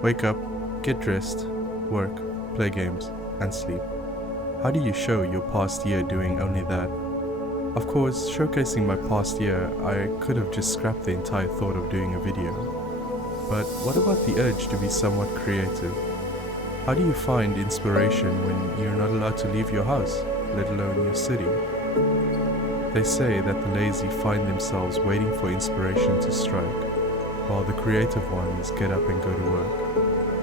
Wake up, get dressed, work, play games, and sleep. How do you show your past year doing only that? Of course, showcasing my past year, I could have just scrapped the entire thought of doing a video. But what about the urge to be somewhat creative? How do you find inspiration when you're not allowed to leave your house, let alone your city? They say that the lazy find themselves waiting for inspiration to strike, while the creative ones get up and go to work.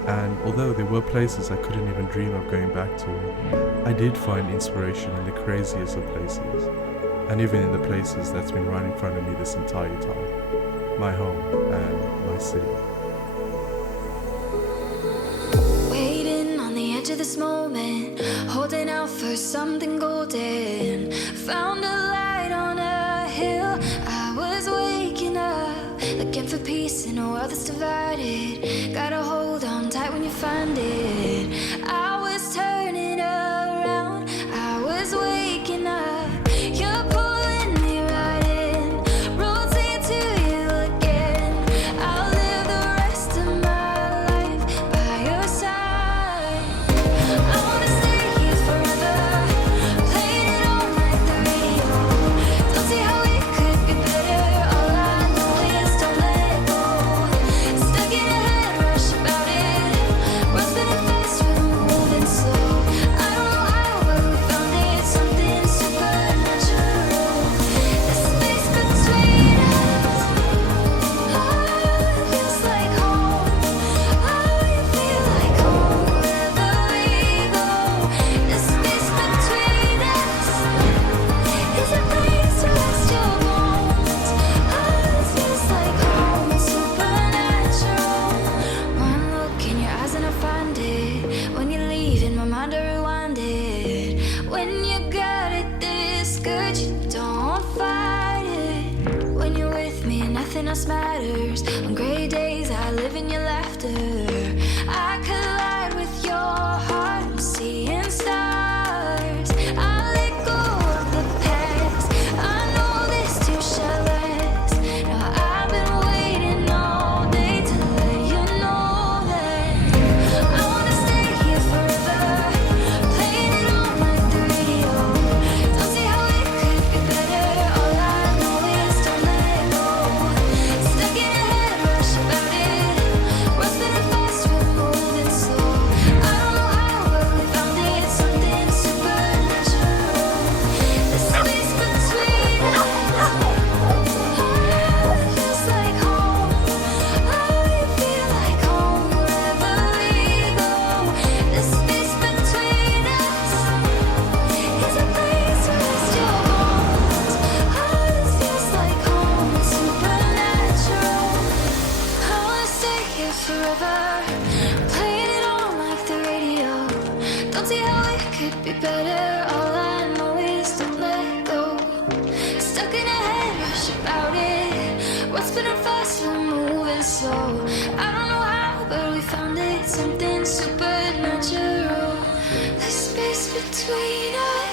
And although there were places I couldn't even dream of going back to, I did find inspiration in the craziest of places, and even in the places that's been right in front of me this entire time, my home and my city. Waiting on the edge of this moment, holding out for something golden. Found a light on a hill, I was waking up, looking for peace in a world that's divided. Gotta hold on tight when you find it. I was turning around, I was waking up. You're pulling me right in, rotate to you again. I'll live the rest of my life by your side. I wanna stay here forever, playing it on like the radio. Don't see how it could be better, all I know is don't let go. Stuck in a head rush about it, we're spinning fast, we're moving slow. I don't know how, but we found it, something supernatural. The space between us, it feels like home. You feel like home wherever we go. The space between us is a place to rest your bones. It feels like home, it's supernatural. One look in your eyes and I find it. When you leave in my mind, I rewind it. When you got it this good, you don't fight it. When you're with me, nothing else matters. On gray days, I live in your laughter. I collide with your heart, I'm seeing stars. I let go of the past, I know this too shall last. Now I've been waiting all day to let you know that I wanna stay here forever, playing it on like the radio. Don't see how it could be better, all I know is don't let go. Stuck in a head rush about it, we're spinning fast, we're moving slow. I don't know how, but we found it, something supernatural. The space between us, feels like home. You feel like home wherever we go. The space between us is a place to rest your bones. This feels like home, it's supernatural. I wanna stay here forever, playing it on like the radio. Don't see how it could be better, all I know is don't let go. Stuck in a head rush about it, we're spinning fast, we're moving slow. I don't know how, but we found it, something supernatural. The space between us